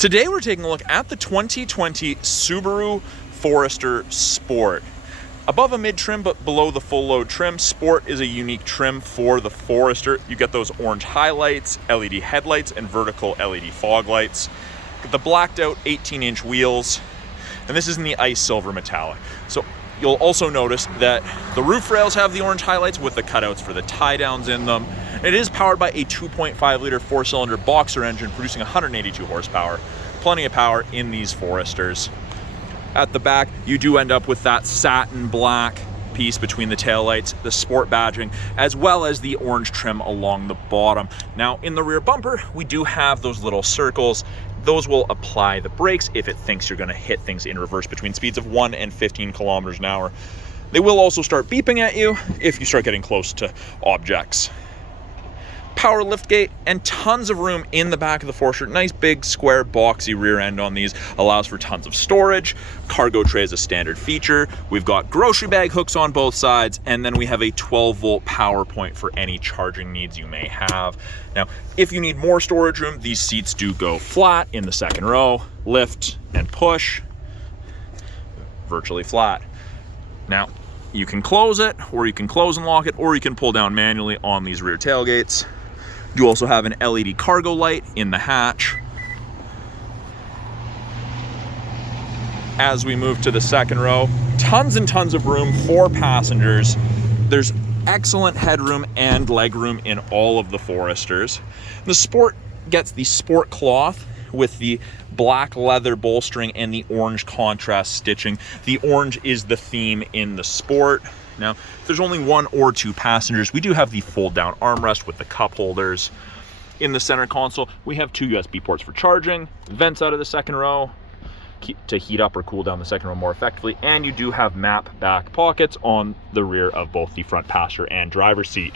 Today we're taking a look at the 2020 Subaru Forester Sport. Above a mid-trim but below the full load trim, Sport is a unique trim for the Forester. You get those orange highlights, LED headlights, and vertical LED fog lights. The blacked out 18-inch wheels, and this is in the ice silver metallic. So you'll also notice that the roof rails have the orange highlights with the cutouts for the tie downs in them. It is powered by a 2.5 liter four-cylinder boxer engine producing 182 horsepower. Plenty of power in these Foresters. At the back, you do end up with that satin black piece between the taillights, the Sport badging, as well as the orange trim along the bottom. Now, in the rear bumper, we do have those little circles. Those will apply the brakes if it thinks you're going to hit things in reverse between speeds of 1 and 15 kilometers an hour. They will also start beeping at you if you start getting close to objects. Power liftgate and tons of room in the back of the Forester. Nice big square boxy rear end on these, allows for tons of storage. Cargo tray is a standard feature. We've got grocery bag hooks on both sides, and then we have a 12-volt power point for any charging needs you may have. Now, if you need more storage room, these seats do go flat in the second row, lift and push, virtually flat. Now, you can close it, or you can close and lock it, or you can pull down manually on these rear tailgates. You also have an LED cargo light in the hatch. As we move to the second row, tons and tons of room for passengers. There's excellent headroom and legroom in all of the Foresters. The Sport gets the Sport cloth with the black leather bolstering and the orange contrast stitching. The orange is the theme in the Sport. Now, if there's only one or two passengers, we do have the fold-down armrest with the cup holders. In the center console, we have two USB ports for charging, vents out of the second row to heat up or cool down the second row more effectively, and you do have map back pockets on the rear of both the front passenger and driver seat.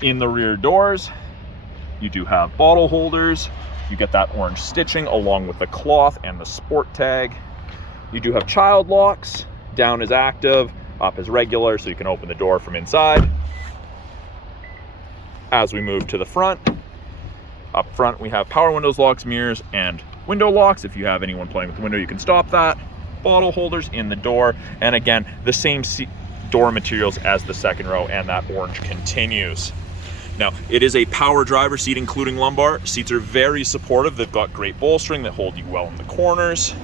In the rear doors, you do have bottle holders. You get that orange stitching along with the cloth and the Sport tag. You do have child locks. Down is active, up is regular, so you can open the door from inside. As we move to the front, up front we have power windows, locks, mirrors, and window locks. If you have anyone playing with the window, you can stop that. Bottle holders in the door, and again, the same door materials as the second row, and that orange continues. Now, it is a power driver seat, including lumbar. Seats are very supportive. They've got great bolstering that hold you well in the corners.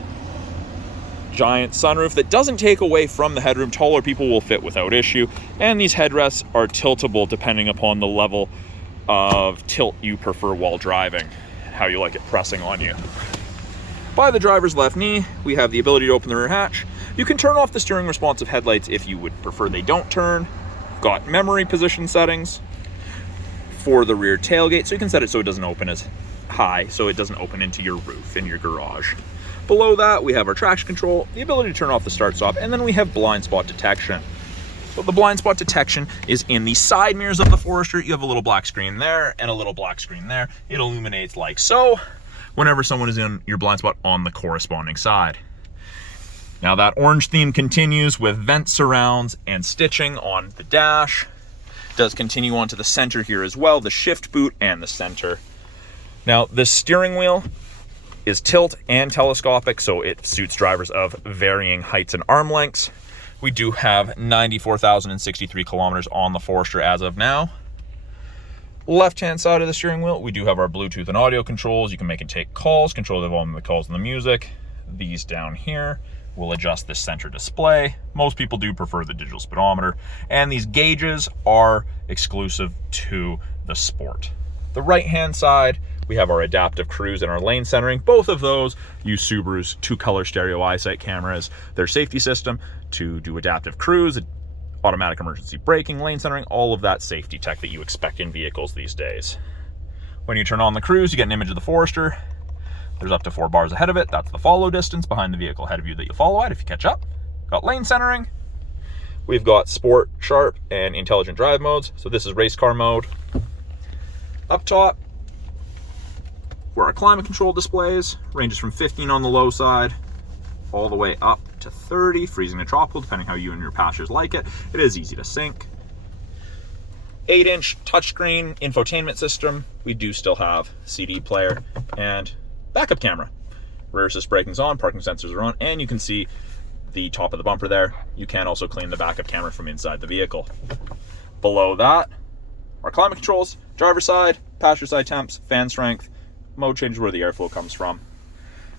Giant sunroof that doesn't take away from the headroom. Taller people will fit without issue. And these headrests are tiltable depending upon the level of tilt you prefer while driving, how you like it pressing on you. By the driver's left knee, we have the ability to open the rear hatch. You can turn off the steering responsive headlights if you would prefer they don't turn. Got memory position settings for the rear tailgate, so you can set it so it doesn't open as high, so it doesn't open into your roof in your garage. Below that, we have our traction control, the ability to turn off the start-stop, and then we have blind spot detection. So the blind spot detection is in the side mirrors of the Forester. You have a little black screen there and a little black screen there. It illuminates like so whenever someone is in your blind spot on the corresponding side. Now that orange theme continues with vent surrounds and stitching on the dash. Does continue onto the center here as well, the shift boot and the center. Now the steering wheel is tilt and telescopic, so it suits drivers of varying heights and arm lengths. We do have 94,063 kilometers on the Forester as of now. Left-hand side of the steering wheel, we do have our Bluetooth and audio controls. You can make and take calls, control the volume of the calls and the music. These down here will adjust the center display. Most people do prefer the digital speedometer, and these gauges are exclusive to the Sport. The right-hand side, we have our adaptive cruise and our lane centering. Both of those use Subaru's 2-color stereo eyesight cameras, their safety system to do adaptive cruise, automatic emergency braking, lane centering, all of that safety tech that you expect in vehicles these days. When you turn on the cruise, you get an image of the Forester. There's up to 4 bars ahead of it. That's the follow distance behind the vehicle ahead of you that you follow at if you catch up. Got lane centering. We've got Sport, Sharp, and Intelligent Drive modes. So this is race car mode. Up top, where our climate control displays, ranges from 15 on the low side, all the way up to 30, freezing to tropical, depending how you and your passengers like it. It is easy to sync. 8-inch touchscreen infotainment system. We do still have CD player and backup camera. Rear assist braking's on, parking sensors are on, and you can see the top of the bumper there. You can also clean the backup camera from inside the vehicle. Below that, our climate controls, driver's side, passenger side temps, fan strength, mode changes where the airflow comes from.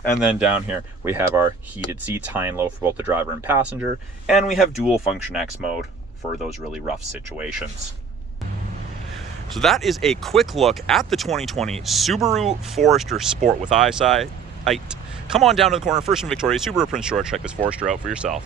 And then down here, we have our heated seats, high and low for both the driver and passenger, and we have dual function X mode for those really rough situations. So that is a quick look at the 2020 Subaru Forester Sport with eyesight. Come on down to the corner, First and Victoria, Subaru of Prince George, check this Forester out for yourself.